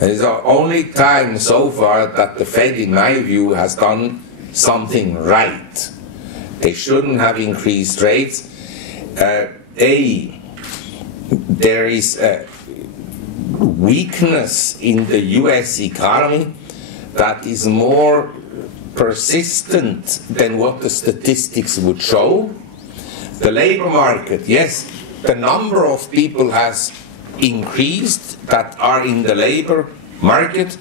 It's the only time so far that the Fed, in my view, has done something right. They shouldn't have increased rates. There is a weakness in the US economy that is more persistent than what the statistics would show. The labor market, yes, the number of people has increased that are in the labor market,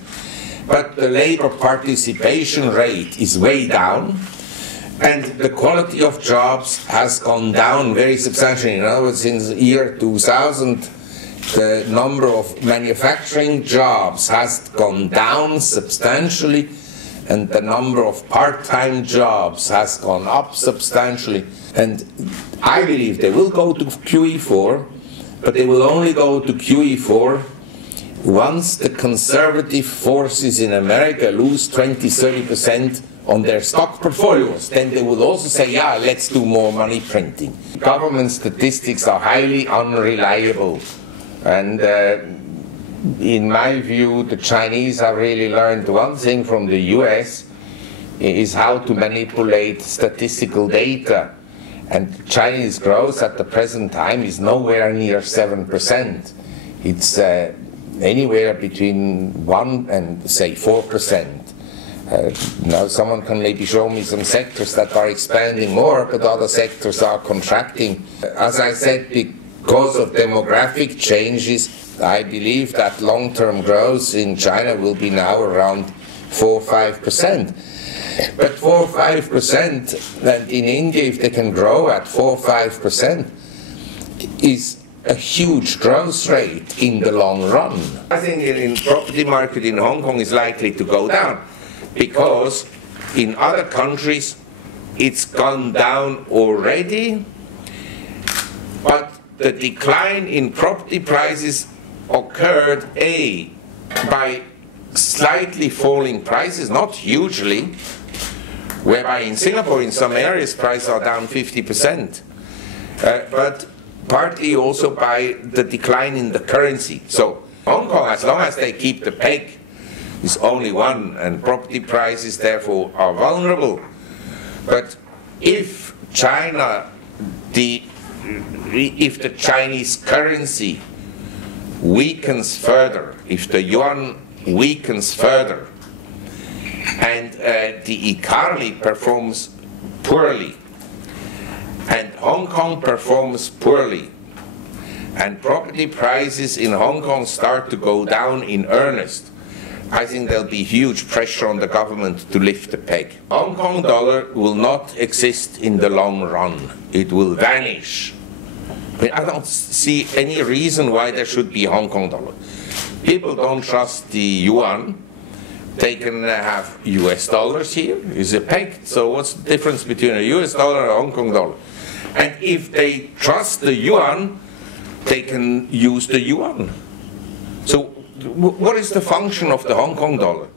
but the labor participation rate is way down, and the quality of jobs has gone down very substantially. In other words, since the year 2000, the number of manufacturing jobs has gone down substantially, and the number of part-time jobs has gone up substantially. And I believe they will go to QE4, but they will only go to QE4 once the conservative forces in America lose 20–30% on their stock portfolios. Then they will also say, yeah, let's do more money printing. Government statistics are highly unreliable. And in my view, the Chinese have really learned one thing from the US, is how to manipulate statistical data. And Chinese growth at the present time is nowhere near 7%. It's anywhere between 1% and, say, 4%. Now someone can maybe show me some sectors that are expanding more, but other sectors are contracting. As I said, because of demographic changes, I believe that long-term growth in China will be now around 4–5%. But 4–5%, and in India, if they can grow at 4–5%, is a huge growth rate in the long run. I think the property market in Hong Kong is likely to go down, because in other countries it's gone down already, but the decline in property prices occurred by slightly falling prices, not hugely, whereby in Singapore in some areas prices are down 50%, but partly also by the decline in the currency. So Hong Kong, as long as they keep the peg, is only one, and property prices therefore are vulnerable. But if if the Chinese currency weakens further, if the yuan weakens further, and the economy performs poorly, and Hong Kong performs poorly, and property prices in Hong Kong start to go down in earnest, I think there'll be huge pressure on the government to lift the peg. Hong Kong dollar will not exist in the long run. It will vanish. I don't see any reason why there should be Hong Kong dollar. People don't trust the yuan. They can have US dollars here. Is it pegged? So what's the difference between a US dollar and a Hong Kong dollar? And if they trust the yuan, they can use the yuan. So what is the function of the Hong Kong dollar?